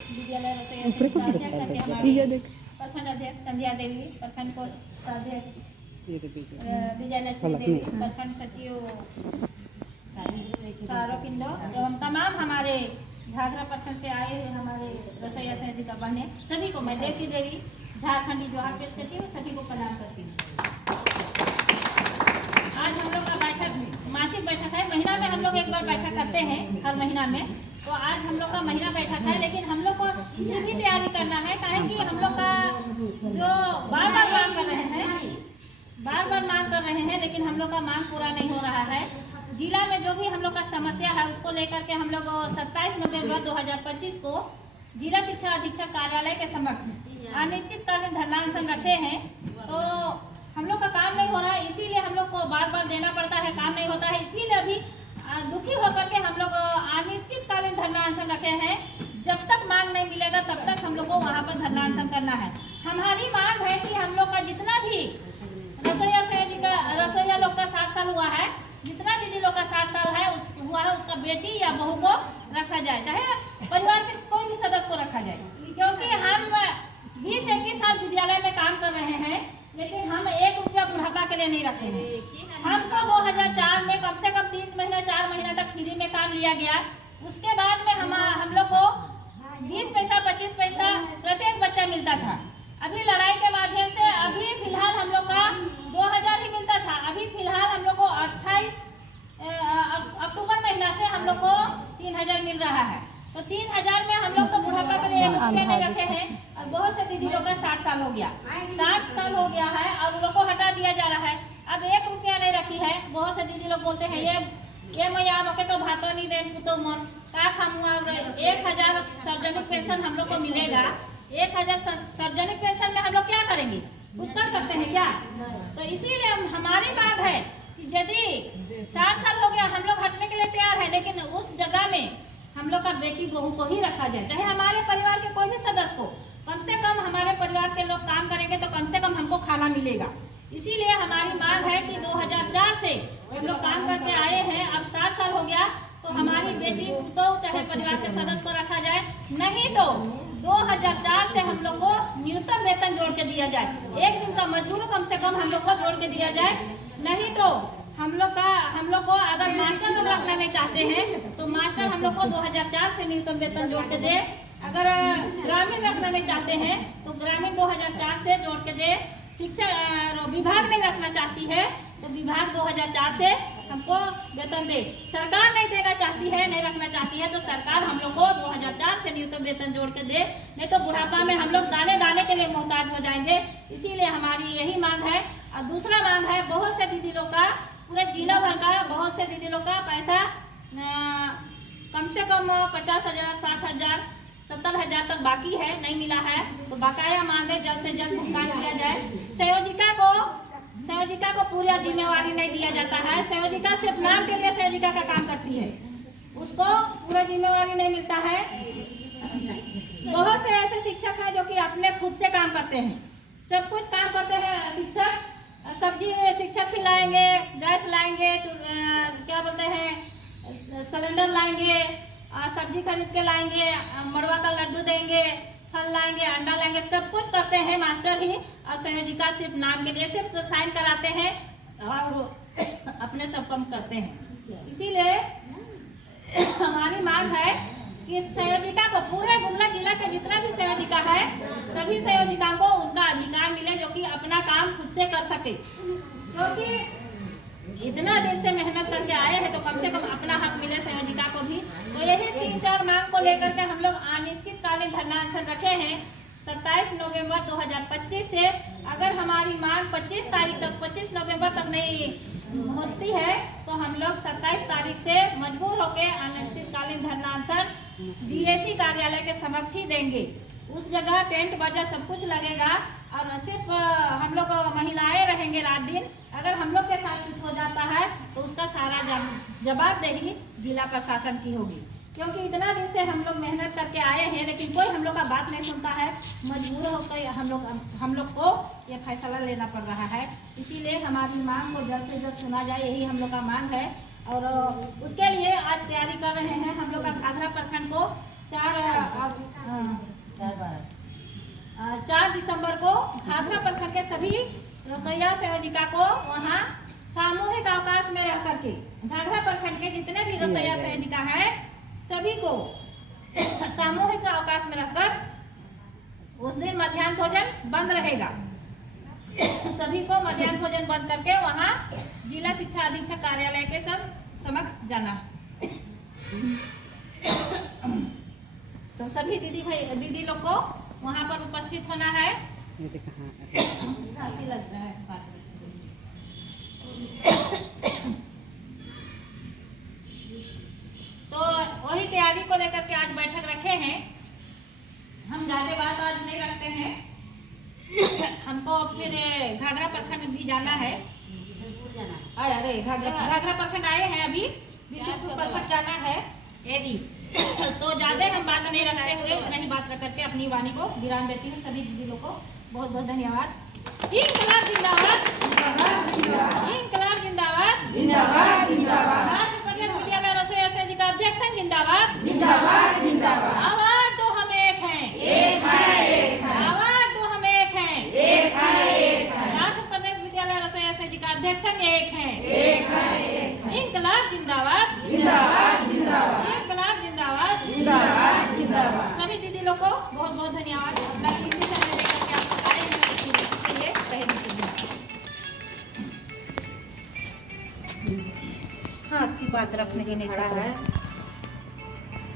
विद्यालय रसोई संघ हमारी प्रखंड अध्यक्ष संध्या देवी, प्रखंड कोषाध्यक्ष विजयलक्ष्मी देवी, प्रखंड सचिव सारोकिंडो एवं तमाम हमारे घाघरा प्रखंड से आए हुए हमारे रसोईया समिति का बने सभी को मैं देवी देवी झारखंडी जोहार पेश करती हूँ, सभी को प्रणाम करती हूँ। आज हम लोग का बैठक मासिक बैठक है, महीना में हम लोग एक बार बैठक करते हैं हर महीना में, तो आज हम लोग का महीना बैठक है। लेकिन हम लोग को ये भी तैयारी करना है काहे कि हम लोग का जो बार बार मांग कर रहे हैं लेकिन हम लोग का मांग पूरा नहीं हो रहा है। जिला में जो भी हम लोग का समस्या है उसको लेकर के हम लोग 27 नवंबर 2025 को जिला शिक्षा अधीक्षक कार्यालय के समक्ष अनिश्चितकालीन धरना अनशन रखे हैं। तो हम लोग का काम नहीं हो रहा है, इसीलिए हम लोग को बार बार देना पड़ता है, काम नहीं होता है। इसीलिए अभी दुखी होकर के हम लोग अनिश्चितकालीन धरना अनशन रखे हैं। जब तक मांग नहीं मिलेगा तब तक हम लोग को वहाँ पर धरना अनशन करना है। हमारी मांग है कि हम लोग का जितना भी रसोईया लोग का 60 साल हुआ है, जितना दीदी लोग का 60 साल है हुआ है उसका बेटी या बहू को रखा जाए, चाहे परिवार के कोई भी सदस्य को रखा जाए। क्योंकि हम 20-21 साल विद्यालय में काम कर रहे हैं लेकिन हम 1 रुपया बुढ़ापा के लिए नहीं रखे हैं। हमको 2004 में कम से कम 3 महीने 4 महीने तक फ्री में काम लिया गया। उसके बाद में हम लोग को 20 पैसा 25 पैसा प्रत्येक बच्चा मिलता था। अभी लड़ाई के माध्यम से अभी फिलहाल हम लोग का 2000 ही मिलता था। अभी फिलहाल हम लोग को 28 अक्टूबर महीना से हम लोग को 3000 मिल रहा है। तो 3000 में हम लोग तो बुढ़ापा के लिए 1 रुपया नहीं रखे हैं। और बहुत से दीदी लोग का 60 साल हो गया, 60 साल हो गया है और उन लोग को हटा दिया जा रहा है। अब 1 रुपया नहीं रखी है। बहुत से दीदी लोग बोलते हैं ये मैया मके तो भातो नहीं देन तो मन का खाऊंगा। 1000 सार्वजनिक पेंशन हम लोग को मिलेगा। 1000 सार्वजनिक पेंशन में हम लोग क्या करेंगे? कुछ कर सकते हैं क्या? तो इसीलिए हमारी मांग है कि यदि 60 साल हो गया हम लोग हटने के लिए तैयार है, लेकिन उस जगह में हम लोग का बेटी बहू को ही रखा जाए, चाहे हमारे परिवार के कोई भी सदस्य को। कम से कम हमारे परिवार के लोग काम करेंगे तो कम से कम हमको खाना मिलेगा। इसीलिए हमारी मांग है कि 2004 से हम लोग काम करके आए हैं, अब 60 साल हो गया तो हमारी बेटी तो चाहे परिवार के सदस्य को रखा जाए, नहीं तो 2004 से हम लोग को न्यूनतम वेतन जोड़ के दिया जाए। एक दिन का मजदूर कम से कम हम लोग को जोड़ के दिया जाए। नहीं तो हम लोग को अगर मास्टर लोग रखना नहीं चाहते हैं तो मास्टर हम लोग को 2004 से न्यूनतम वेतन जोड़ के दे। अगर ग्रामीण रखना नहीं चाहते हैं तो ग्रामीण 2004 से जोड़ के दे। शिक्षा विभाग नहीं रखना चाहती है तो विभाग 2004 से हमको वेतन दे। सरकार नहीं देना चाहती है, नहीं रखना चाहती है तो सरकार हम लोग को 2004 से न्यूनतम वेतन जोड़ के दे, नहीं तो बुढ़ापा में हम लोग दाने दाने के लिए मोहताज हो जाएंगे। इसीलिए हमारी यही मांग है। और दूसरा मांग है, बहुत से दीदी लोग का पूरे जिला भर का बहुत से दीदी लोग का पैसा कम से कम 50,000 60,000 70,000 तक बाकी है, नहीं मिला है। तो बकाया मांगे जल्द से जल्द भुगतान किया जाए। संयोजिका को पूरा जिम्मेवारी नहीं दिया जाता है। संयोजिका सिर्फ नाम के लिए संयोजिका का काम करती है, उसको पूरा जिम्मेवारी नहीं मिलता है। बहुत से ऐसे शिक्षक हैं जो कि अपने खुद से काम करते हैं, सब कुछ काम करते हैं। शिक्षक सब्जी शिक्षक खिलाएंगे, गैस लाएंगे, क्या बोलते हैं सिलेंडर लाएंगे, सब्जी खरीद के लाएंगे, मड़वा का लड्डू देंगे, फल लाएंगे, अंडा लाएंगे, सब कुछ करते हैं मास्टर ही। और संयोजिका सिर्फ नाम के लिए सिर्फ साइन कराते हैं और अपने सब काम करते हैं। इसीलिए हमारी मांग है कि संयोजिका को पूरे गुमला जिला के जितना भी संयोजिका है सभी संयोजिका को उनका अधिकार मिले जो कि अपना काम खुद से कर सके। क्योंकि इतना दिन से मेहनत करके आए हैं तो कम से कम अपना हक मिले संयोजिका को भी। तो यही 3-4 मांग को लेकर के हम लोग अनिश्चितकालीन धरना अनशन रखे हैं 27 नवंबर 2025 से। अगर हमारी मांग 25 नवंबर तक नहीं होती है तो हम लोग 27 तारीख से मजबूर होकर अनिश्चितकालीन धरना अनशन डीएसी कार्यालय के समक्ष ही देंगे। उस जगह टेंट बाजा सब कुछ लगेगा और सिर्फ हम लोग महिलाएं रहेंगे रात दिन। अगर हम लोग के साथ कुछ हो जाता है तो उसका सारा जवाबदेही जिला प्रशासन की होगी। क्योंकि इतना दिन से हम लोग मेहनत करके आए हैं लेकिन कोई हम लोग का बात नहीं सुनता है। मजबूर होकर हम लोग को ये फैसला लेना पड़ रहा है। इसीलिए हमारी मांग को जल्द से जल्द सुना जाए, यही हम लोग का मांग है। और उसके लिए आज तैयारी कर रहे हैं। हम लोग का घाघरा प्रखंड को 4 दिसंबर को घाघरा प्रखंड के सभी रसोईया संयोजिका को वहाँ सामूहिक अवकाश में रह करके घाघरा प्रखंड के जितने भी रसोईया संयोजिका है सभी को सामूहिक अवकाश में रहकर उस दिन मध्याह्न भोजन बंद रहेगा। सभी को मध्याह्न भोजन बंद करके वहाँ जिला शिक्षा अधीक्षक कार्यालय के सब समक्ष जाना। तो सभी दीदी लोग को वहाँ पर उपस्थित होना है। खांसी लग रहा है बात। तो वही तैयारी को लेकर के आज बैठक रखे हैं। हम ज्यादा बात आज नहीं रखते हैं। हमको फिर घाघरा प्रखंड भी जाना है। अरे घाघरा प्रखंड आए हैं अभी, बिशनपुर प्रखंड जाना है। तो ज्यादा हम बात नहीं रखते हुए इतना ही बात रख करके अपनी वाणी को विराम देती हूँ। सभी दीदी लोग को बहुत बहुत धन्यवाद। इंकलाब जिंदाबाद, इंकलाब जिंदाबाद, झारखंड प्रदेश विद्यालय रसोईया संयोजिका अध्यक्ष जिंदाबाद, जिंदाबाद, जिंदाबाद। आवाज दो हम एक हैं, आवाज दो हम एक हैं। झारखंड प्रदेश विद्यालय रसोईया संयोजिका अध्यक्ष एक हैं। इंकलाब जिंदाबाद, जिंदाबाद, जिंदाबाद। इंकलाब जिंदाबाद, जिंदाबाद, जिंदाबाद। सभी दीदी लोग को बहुत बहुत धन्यवाद। अपना कीमती समय देकर के आप लोग आए हैं इसके लिए तहे दिल से धन्यवाद। हाँ, सी बात रखने की नहीं सकता है।